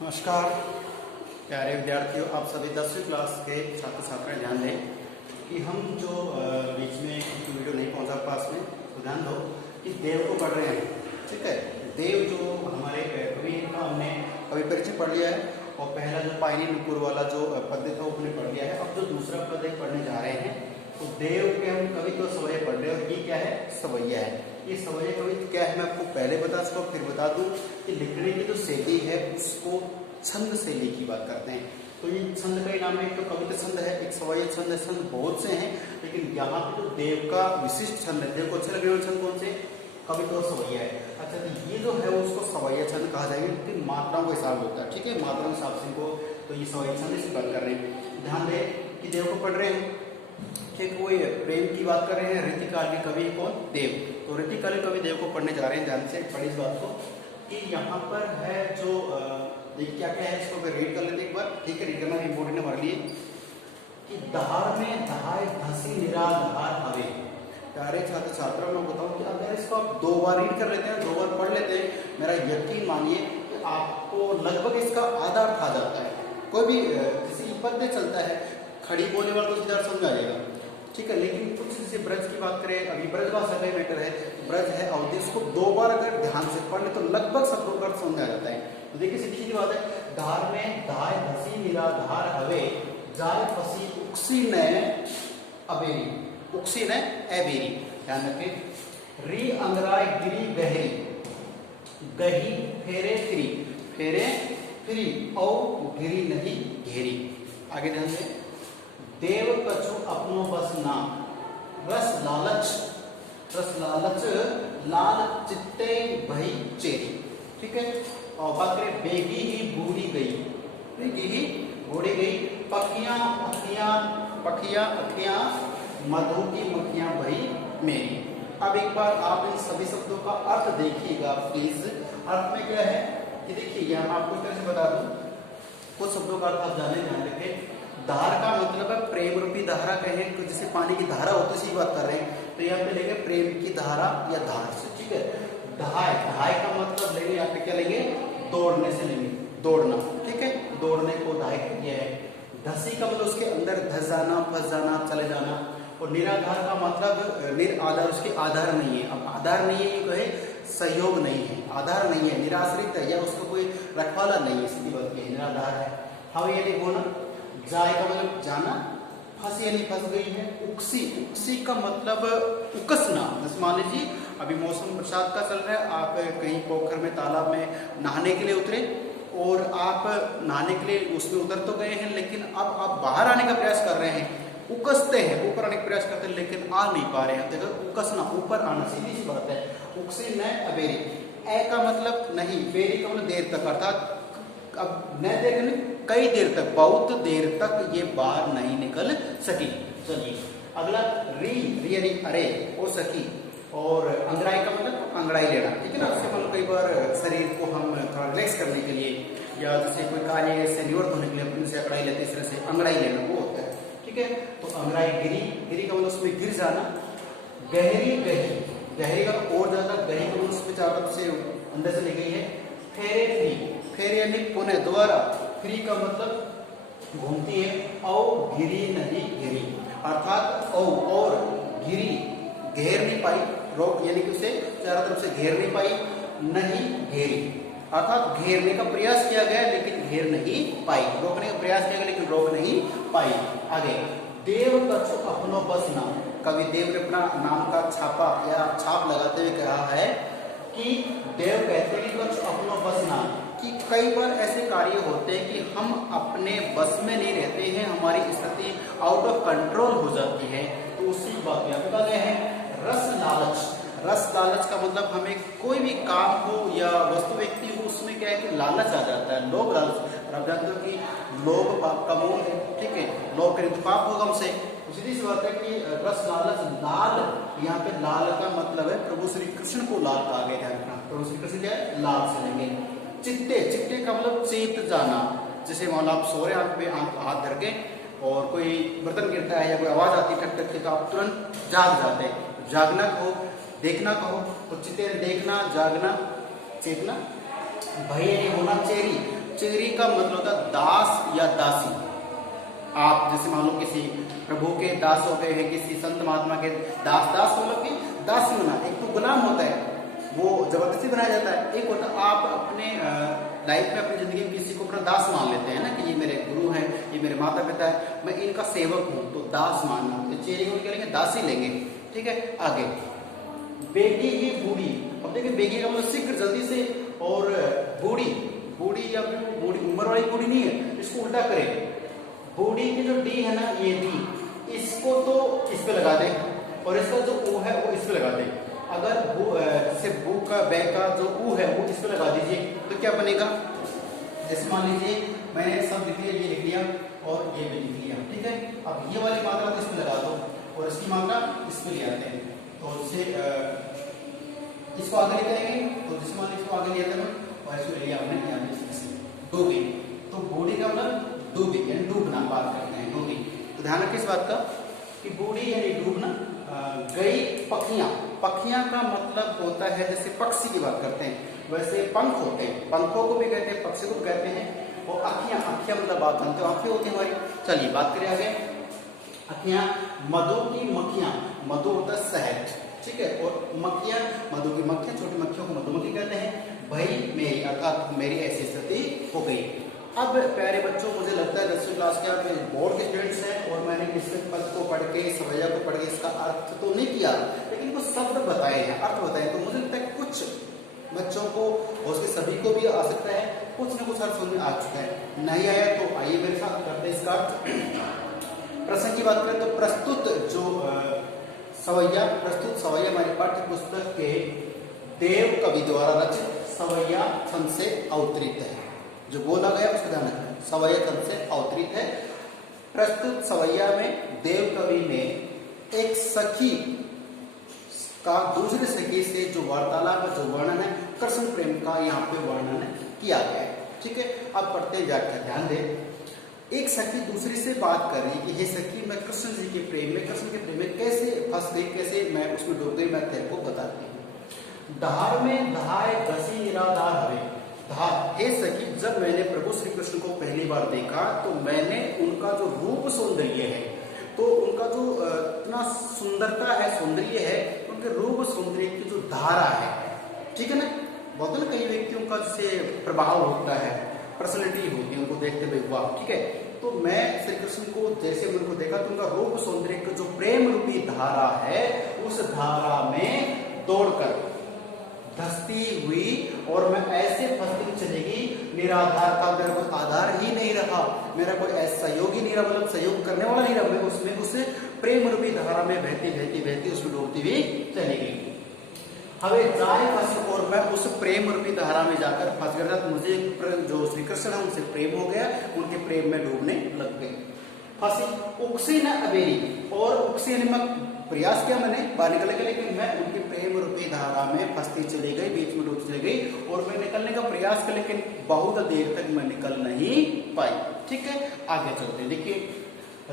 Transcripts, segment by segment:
नमस्कार प्यारे विद्यार्थियों, आप सभी 10वीं क्लास के छात्र छात्राएं ध्यान दें कि हम जो बीच में वीडियो नहीं पहुंचा पास में, तो ध्यान दो कि देव को पढ़ रहे हैं। ठीक है, देव जो हमारे कवि का हमने कवि परिचय पढ़ लिया है और पहला जो पायनी नुपुर वाला जो पद्य था वो हमने पढ़ लिया है। अब जो दूसरा पद्य पढ़ने जा रहे हैं तो देव के हम कवि तो सवैया पढ़ रहे हैं और ये क्या है, सवैया है। ये सवैया कवि क्या है मैं आपको पहले बता चुका, फिर बता दूं कि लिखने की जो शैली है उसको छंद शैली की बात करते हैं। तो ये छंद का ही नाम है, एक तो कविता छंद है, एक सवैया छंद है। छंद बहुत से हैं लेकिन यहाँ पे जो देव का विशिष्ट छंद है, देव को अच्छे लगे हुए छंद कौन से, कविता और सवैया है। अच्छा, तो ये जो है उसको सवैया छंद कहा जाएगा क्योंकि मात्राओं का हिसाब होता है। ठीक है, मात्राओं के हिसाब से इनको तो ये सवैया छंद इसी बात कर रहे हैं। ध्यान दें कि देव को पढ़ रहे हैं, ठीक, वो प्रेम की बात कर रहे हैं। रीतिकाल के कवि कौन, देव। तो रीतिकाल के कवि देव को पढ़ने जा रहे हैं। ध्यान से पढ़िए इस बात को कि यहाँ पर है जो देखिए क्या क्या है, इसको रीड कर लेते एक बार। ठीक है, रीड करना इम्पोर्टेंट है हमारे लिए कि दहाड़ में दहाय धसी निराधार हवे। प्यारे छात्र छात्राओं मैं बताऊं कि अगर इसको आप 2 बार रीड कर लेते हैं, 2 बार पढ़ लेते हैं, मेरा यकीन मानिए कि आपको लगभग इसका आधा अर्थ आ जाता है। कोई भी किसी पद्य चलता है, खड़ी बोलने वाले को सीधा समझ आ जाएगा। ठीक है, लेकिन कुछ जैसे ब्रज की बात करें, अभी ब्रज भाषा का मैटर है, ब्रज है अवधि, उसको 2 बार अगर ध्यान से पढ़ ले तो लगभग शब्दों का अर्थ समझ आ जाता है। तो देखिए सीधी सी बात है, धार में धाय धसी निराधार हवे जाय फसी उक्सी ने अबेरी, उक्सी ने अबेरी। ध्यान रखें, री अंगराय गिरी गहरी, गही फेरे फिरी, फेरे फिरी और गिरी नहीं घेरी। आगे ध्यान दें, देव कछु अपनो बस ना रस लालच, रस लालच लाल चित्ते भई चेरी। ठीक है, और बात करें बेगी ही बूढ़ी गई, बेगी ही बूढ़ी गई, पखियां अखियां, पखियां अखियां मधु की मखियां भई मेरी। अब एक बार आप इन सभी शब्दों का अर्थ देखिएगा प्लीज। अर्थ में क्या है कि देखिए यहाँ मैं आपको इस तरह से बता दूं, कुछ शब्दों का अर्थ आप जाने, ध्यान रखें। धार का मतलब है प्रेम रूपी धारा, कहें तो जैसे पानी की धारा होती है, इसी बात कर रहे हैं। तो यहाँ पे लेंगे प्रेम की धारा या धार से। ठीक है, दहाय, दहाय का मतलब लेंगे यहाँ पे क्या लेंगे, दौड़ने से लेंगे, दौड़ना। ठीक है, दौड़ने को दहाय किया है। धसी का मतलब उसके अंदर धस जाना, फंस जाना, चले जाना। और निराधार का मतलब निराधार, उसके आधार नहीं है। अब आधार नहीं है ये कहे सहयोग नहीं है, आधार नहीं है, निराश्रित है या उसका कोई रखवाला नहीं है, सीधी बात ये निराधार है। हाँ ये नहीं बोला, जाए का मतलब जाना, फंसी यानी फंस गई है। उक्सी, उक्सी का मतलब उकसना। जैसे मान लीजिए अभी मौसम बरसात का चल रहा है, आप कहीं पोखर में तालाब में नहाने के लिए उतरे और आप नहाने के लिए उसमें उतर तो गए हैं, लेकिन अब आप बाहर आने का प्रयास कर रहे हैं, उकसते हैं, ऊपर आने का प्रयास करते हैं लेकिन आ नहीं पा रहे हैं। देखो उकसना, ऊपर आना, सीधी सी बात है। उकसी न अबेरी, ए का मतलब नहीं, बेरी का मतलब देर तक, अर्थात अब न देर नहीं, कई देर तक, बहुत देर तक ये बाहर नहीं निकल सकी। चलिए अगला, री, री यानी अरे हो सकी, और अंगड़ाई का मतलब अंगड़ाई लेना। ठीक है ना, उससे मतलब कई बार शरीर को हम थोड़ा रिलैक्स करने के लिए या जैसे कोई कार्य से निवृत्त होने के लिए अपने से अंगड़ाई लेते, इस तरह से अंगड़ाई लेना वो होता है। ठीक है, तो अंगड़ाई गिरी, गिरी का मतलब उसमें गिर जाना। गहरी, गही, गहरी का और ज्यादा, गही का मतलब उसमें चारों तरफ से अंदर से ली गई है। फेरे फ्री, फेरे यानी पुनः दोबारा, फ्री का मतलब घूमती है। और घिरी नहीं घेरी, अर्थात और घिरी घेर नहीं पाई, रोक यानी कि उसे चारों तरफ से घेर नहीं पाई, नहीं घेरी अर्थात घेरने का प्रयास किया गया लेकिन घेर नहीं पाई, रोकने का प्रयास किया गया लेकिन रोक नहीं पाई। आगे, देव कछु अपनो बस ना, कवि देव ने अपना नाम का छापा या छाप लगाते हुए कहा है कि देव कहते हैं कि कछु अपनो बस ना, कि कई बार ऐसे कार्य होते हैं कि हम अपने बस में नहीं रहते हैं, हमारी स्थिति आउट ऑफ कंट्रोल हो जाती है। तो उसी बात में बता गए हैं, रस लालच, रस लालच का मतलब हमें कोई भी काम हो या वस्तु व्यक्ति हो उसमें क्या है कि लालच आ जाता है, लोभ लालच। आप जानते हो कि लोभ पाप का मूल है। ठीक है, लोभ करें तो पाप होगा हमसे। सीधी सी बात है कि रस लालच, लाल, यहाँ पे लाल का मतलब है प्रभु श्री कृष्ण को लाल कहा गया, ध्यान रखना। प्रभु श्री कृष्ण क्या है, लाल से लेंगे। चित्ते, चित्ते का मतलब चेत जाना, जैसे मान लो आप सो रहे आंख पे हाथ धर के और कोई बर्तन गिरता है या कोई आवाज आती है ठक ठक के, तो आप तुरंत जाग जाते हैं। जागना कहो, देखना कहो, तो चित्ते देखना, जागना, चेतना। भय होना, चेरी, चेरी का मतलब होता है दास या दासी। आप जैसे मान लो किसी प्रभु के दास हो गए हैं, किसी संत महात्मा के दास। दास मतलब कि दासी होना। एक तो गुलाम होता है, वो जबरदस्ती बनाया जाता है। एक होता है आप अपने लाइफ में, अपनी जिंदगी में किसी को अपना दास मान लेते हैं ना, कि ये मेरे गुरु हैं, ये मेरे माता पिता है, मैं इनका सेवक हूँ, तो दास मानना। तो चेरी को क्या लेंगे? दासी लेंगे। ठीक है, आगे बेगी की बूढ़ी। अब देखिए बेगी का मतलब शीघ्र, जल्दी से, और बूढ़ी, बूढ़ी या फिर बूढ़ी उम्र वाली बूढ़ी नहीं है, इसको उल्टा करें। बूढ़ी की जो डी है ना, ये डी, इसको तो इस पे लगा दें, और इसका जो ऊ है वो इस पे लगा दें। अगर जैसे बू का बै का जो ऊ है वो इस पे लगा दीजिए, तो क्या बनेगा? जैसे मान लीजिए मैंने सब लिख लिया, ये लिख लिया और ये भी लिख लिया। ठीक है, अब ये वाली मात्रा तो इस पे लगा दो और इसकी मात्रा इस पे ले आते हैं, तो इससे इसको आगे लेते आएंगे। तो जिस मान इसको आगे ले आते हैं और इसको ले लिया हमने यहाँ पे डूबी। तो बूढ़ी का मतलब डूबी, यानी डूबना बात करते हैं, डूबी। तो ध्यान रखिए इस बात का कि बूढ़ी यानी डूबना। गई पखियां। पखियां का मतलब होता है, जैसे पक्षी की बात करते हैं वैसे पंख होते हैं, पंखों को भी कहते हैं, पक्षी को भी कहते हैं। और अखियां, अखियां मतलब आप जानते हो आंखें होती हैं हमारी। चलिए बात करें आगे। अखियां, मधु की मक्खियां। मधु होता है शहद, ठीक है, और मक्खियां, मधु की मक्खियां, छोटी मक्खियों को मधुमक्खी कहते हैं। भाई मेरी, अर्थात मेरी ऐसी स्थिति हो गई। अब प्यारे बच्चों, मुझे लगता है 10वीं क्लास के आप बोर्ड के स्टूडेंट्स हैं और मैंने इस पद को पढ़ के, सवैया को पढ़ के इसका अर्थ तो नहीं किया, लेकिन कुछ शब्द बताए हैं, अर्थ बताए। तो मुझे लगता है कुछ बच्चों को और उसके सभी को भी आ सकता है, कुछ न कुछ अर्थ समझ में आ चुका है। नहीं आया तो आइए मेरे साथ करते हैं इसका अर्थ। प्रसंग की बात करें तो प्रस्तुत जो सवैया, प्रस्तुत सवैया हमारे पाठ्य पुस्तक के देव कवि द्वारा रचित सवैया छंद से अवतरित है। जो बोला गया उसको ध्यान रखना, सवैया छंद से अवतरित है। प्रस्तुत सवैया में देव कवि ने एक सखी का दूसरे सखी से जो वार्तालाप का जो वर्णन है, कृष्ण प्रेम का यहाँ पे वर्णन किया गया है। ठीक है, अब पढ़ते हैं व्याख्या, ध्यान दें। एक सखी दूसरी से बात कर रही है कि हे सखी, मैं कृष्ण जी के प्रेम में, कृष्ण के प्रेम में कैसे फंस गई, कैसे मैं उसमें डूब गई, मैं तेरे को बताती हूँ। धार में धाय घसी निराधार हवे। धार, हे सखी, जब मैंने प्रभु श्री कृष्ण को पहली बार देखा तो मैंने उनका जो रूप सौंदर्य है, तो उनका जो इतना सुंदरता है, सौंदर्य है, उनके रूप सौंदर्य की जो धारा है, ठीक है ना, बहुत ना कई व्यक्तियों का जैसे प्रभाव होता है, पर्सनैलिटी होती है, उनको देखते हुए वाह, ठीक है। तो मैं श्री कृष्ण को जैसे उनको देखा तो उनका रूप सौंदर्य का जो प्रेम रूपी धारा है, उस धारा में दौड़कर धसती हुई और मैं ऐसे फंसती चलेगी, निराधार का, मेरा कोई आधार ही नहीं रहा, मेरा कोई ऐसा सहयोगी नहीं रहा, मतलब सहयोग करने वाला नहीं रहा, मैं उसमें उस प्रेम रूपी धारा में बहती बहती बहती उसमें डूबती हुई चली गई। हवे जाए फंस, और मैं उस प्रेम रूपी धारा में जाकर फंस गया, तो मुझे जो श्री कृष्ण है उनसे प्रेम हो गया, उनके प्रेम में डूबने लग गई। फंसी उकसी न अबेरी, और उकसी मैं प्रयास किया मैंने बाहर निकलने का, लेकिन मैं उनके प्रेम रूपी धारा में फंसती चली गई, बीच में डूबती चली गई, और मैं निकलने का प्रयास किया लेकिन बहुत देर तक मैं निकल नहीं पाई। ठीक है, आगे चलते हैं। देखिए,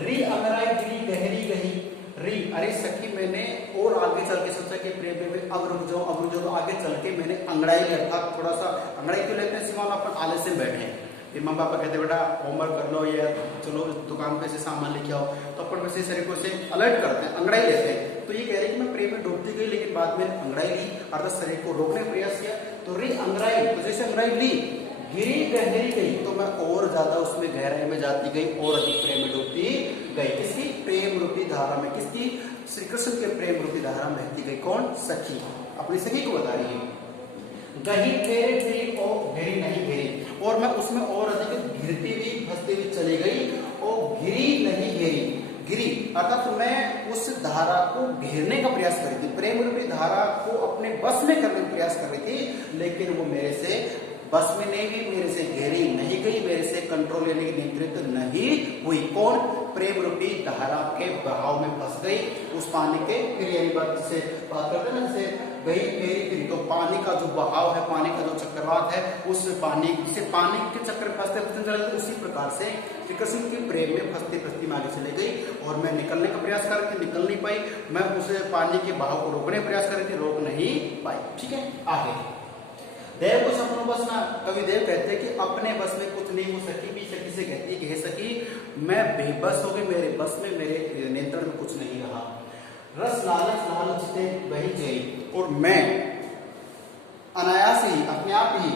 री अंगराई गिरी गहरी गही री, अरे सखी, मैंने और आगे चल के सोचा कि प्रेम में अब रुक जाओ, अब रुक जाओ, आगे चल के मैंने अंगड़ाई लिया, थोड़ा सा अंगड़ाई क्यों लेते हैं, सिवान अपन आलस से बैठे, फिर मम्मी पापा कहते बेटा होमवर्क कर लो या चलो दुकान पे से सामान लेके आओ, तो अपन वैसे शरीर को से अलर्ट करते हैं, अंगड़ाई लेते हैं। तो ये कह रहे कि मैं प्रेम में डूबती गई, लेकिन बाद में अंगड़ाई ली, अर्थात शरीर को रोकने का प्रयास किया, तो री अंगड़ाई, तो जैसे अंगड़ाई ली, गिरी गहरी गई, तो मैं और ज्यादा उसमें गहराई में जाती गई और अधिक प्रेम में डूबती गई। किसकी? प्रेम रूपी धारा में। किसकी? श्री कृष्ण के प्रेम रूपी धारा में बहती गई। कौन? सखी, अपनी सखी को बता रही है। गही घेरे फिरी और घेरी नहीं घेरी, और मैं उसमें और अधिक घिरती हुई फंसती हुई चली गई, और घिरी नहीं घेरी, गिरी अर्थात मैं उस धारा को घेरने का प्रयास कर रही थी, प्रेम रूपी धारा को अपने बस में करने का प्रयास कर रही थी, लेकिन वो मेरे से बस में नहीं गई, मेरे से घेरी नहीं गई, मेरे से कंट्रोल यानी कि नियंत्रित नहीं हुई। कौन? प्रेम रूपी धारा के बहाव में फंस गई, उस पानी के, फिर यही बात से बात करते हैं ना, जैसे गई मेरी फिर, तो पानी का जो बहाव है, पानी का जो चक्रवात है, उस पानी से पानी के चक्कर में फंसते फंसते चले, उसी प्रकार से श्री कृष्ण के प्रेम में फंसती फंसती मैं आगे चली गई, और मैं निकलने का प्रयास कर रही थी, निकल नहीं पाई, मैं उस पानी के बहाव को रोकने का प्रयास कर रही थी, रोक नहीं पाई। ठीक है, आगे देव को सपनों बस ना, कवि देव कहते हैं कि अपने बस में कुछ नहीं, वो सखी भी सखी से कहती है कि हे सखी मैं बेबस हो गई, मेरे बस में, मेरे नियंत्रण में कुछ नहीं रहा। रस लालच लालचते वही जई, और मैं अनायास ही अपने आप ही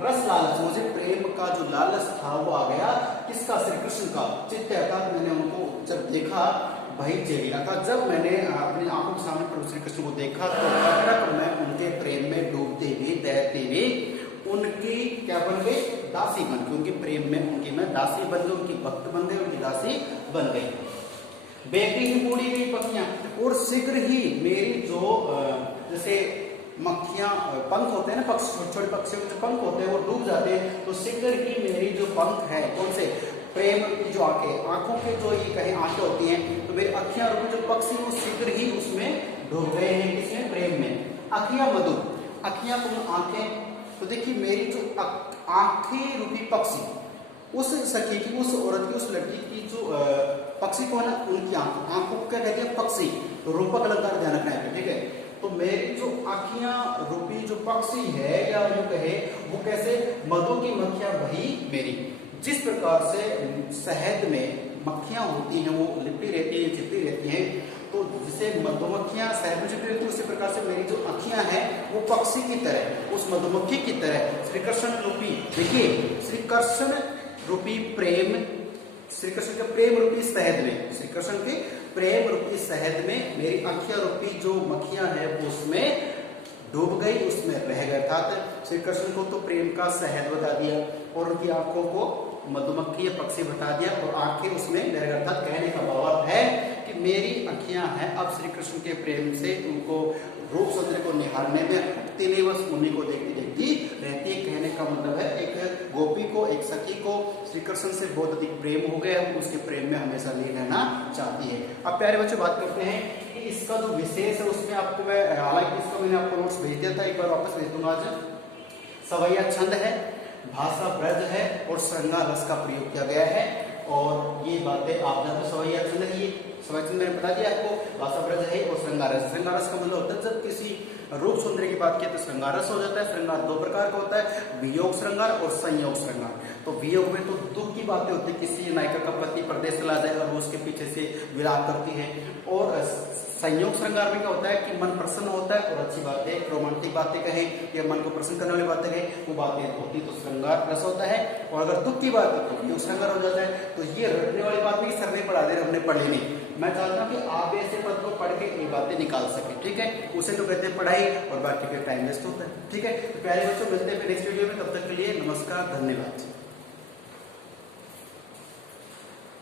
रस लालच, मुझे प्रेम का जो लालच था वो आ गया, किसका? श्री कृष्ण का। चित्त अर्थात मैंने उनको जब देखा, भाई जेगी अर्थात जब मैंने अपनी आंखों के सामने प्रभु श्री कृष्ण को देखा तो अटक मैं उनके प्रेम में डूबते भी तैरते भी उनकी क्या बन गई? दासी बन गई। उनके प्रेम में उनकी मैं दासी बन गई, उनकी भक्त बन गई, उनकी दासी बन गई। बेटी ही बूढ़ी गई पखियां, और शीघ्र ही मेरी जो जैसे मक्खियां पंख होते हैं ना, पक्षी, छोटे छोटे पक्षियों के जो पंख होते हैं वो डूब जाते हैं, तो शीघ्र ही मेरी जो पंख है, कौन से? प्रेम की जो आंखों के जो ये कहीं आंखें होती हैं, तो मेरी अखियां रूपी जो पक्षी वो शीघ्र ही उसमें डूब गए हैं, किसमें? प्रेम में। अखियां मधु, अखियां को आंखें, तो देखिए मेरी जो आंखें रूपी पक्षी, उस सखी की, उस औरत की, उस लड़की की जो पक्षी को है ना, उनकी आंखों को क्या कहते हैं? पक्षी। तो रूपक अलंकार ध्यान रखना है, ठीक है। तो मेरी जो आँखियां रूपी जो पक्षी है, या जो कहे वो कैसे? मधु की मक्खियां वही मेरी। जिस प्रकार से शहद में मक्खियां होती हैं वो लिपटी रहती है, चिपटी रहती हैं, तो जिसे मधुमक्खियां शहद में चिपटी रहती है, उसी प्रकार से मेरी जो आँखियां हैं वो पक्षी की तरह, उस मधुमक्खी की तरह श्री कृष्ण रूपी, देखिए श्री कृष्ण रूपी प्रेम, श्री कृष्ण के प्रेम रूपी शहद में, श्री कृष्ण के प्रेम रूपी शहद में मेरी आँखियां रूपी जो मक्खियां है वो उसमें डूब गई, उसमें रह गए। अर्थात श्री कृष्ण को तो प्रेम का शहद बता दिया, और उनकी आंखों को मधुमक्खी या पक्षी बता दिया, और आंखें उसमें रह गए। अर्थात कहने का भाव है कि मेरी आँखियां हैं अब श्री कृष्ण के प्रेम से उनको रूप सौंदर्य को निहारने में बस उन्हीं को देखती देखती रहती है। कहने का मतलब है एक गोपी को, एक सखी को श्री कृष्ण से बहुत अधिक प्रेम हो गया, उसके प्रेम में हमेशा लीन रहना चाहती है। अब प्यारे बच्चों बात करते हैं कि इसका जो विशेष है उसमें आपको मैं, हालांकि इसका मैंने आपको नोट्स भेज दिया था, एक बार वापस भेज दूंगा आज। सवैया छंद है, भाषा ब्रज है, और श्रृंगार रस का प्रयोग किया गया है, और ये बातें आप जानते हो। सवैया छंद है, ये सवैया छंद मैंने बता दिया आपको, भाषा ब्रज है और श्रृंगार रस। श्रृंगार रस का मतलब होता है जब किसी रूप सौंदर्य की बात की तो श्रृंगार रस हो जाता है। श्रृंगार दो प्रकार का होता है, वियोग श्रृंगार और संयोग श्रृंगार। तो वियोग में तो दुख की बातें होती है, किसी नायिका का पति परदेश चला जाए और वो उसके पीछे से विलाप करती है, और संयोग श्रृंगार में क्या होता है कि मन प्रसन्न होता है और अच्छी बातें, रोमांटिक बातें कहें या मन को प्रसन्न करने वाली बातें कहें, वो बातें होती तो श्रृंगार रस होता है। और अगर दुख की बात है तो वियोग श्रृंगार हो जाता है। तो ये रटने वाली बात भी सर नहीं पढ़ा दे रहे, हमने पढ़ी नहीं। मैं चाहता हूँ कि आप ऐसे पद को पढ़ के ये बातें निकाल सके, ठीक है। उसे तो कहते हैं पढ़ाई, और बाकी फिर टाइम वेस्ट होता है, ठीक है। तो प्यारे बच्चों मिलते हैं फिर नेक्स्ट वीडियो में, तब तक के लिए नमस्कार, धन्यवाद।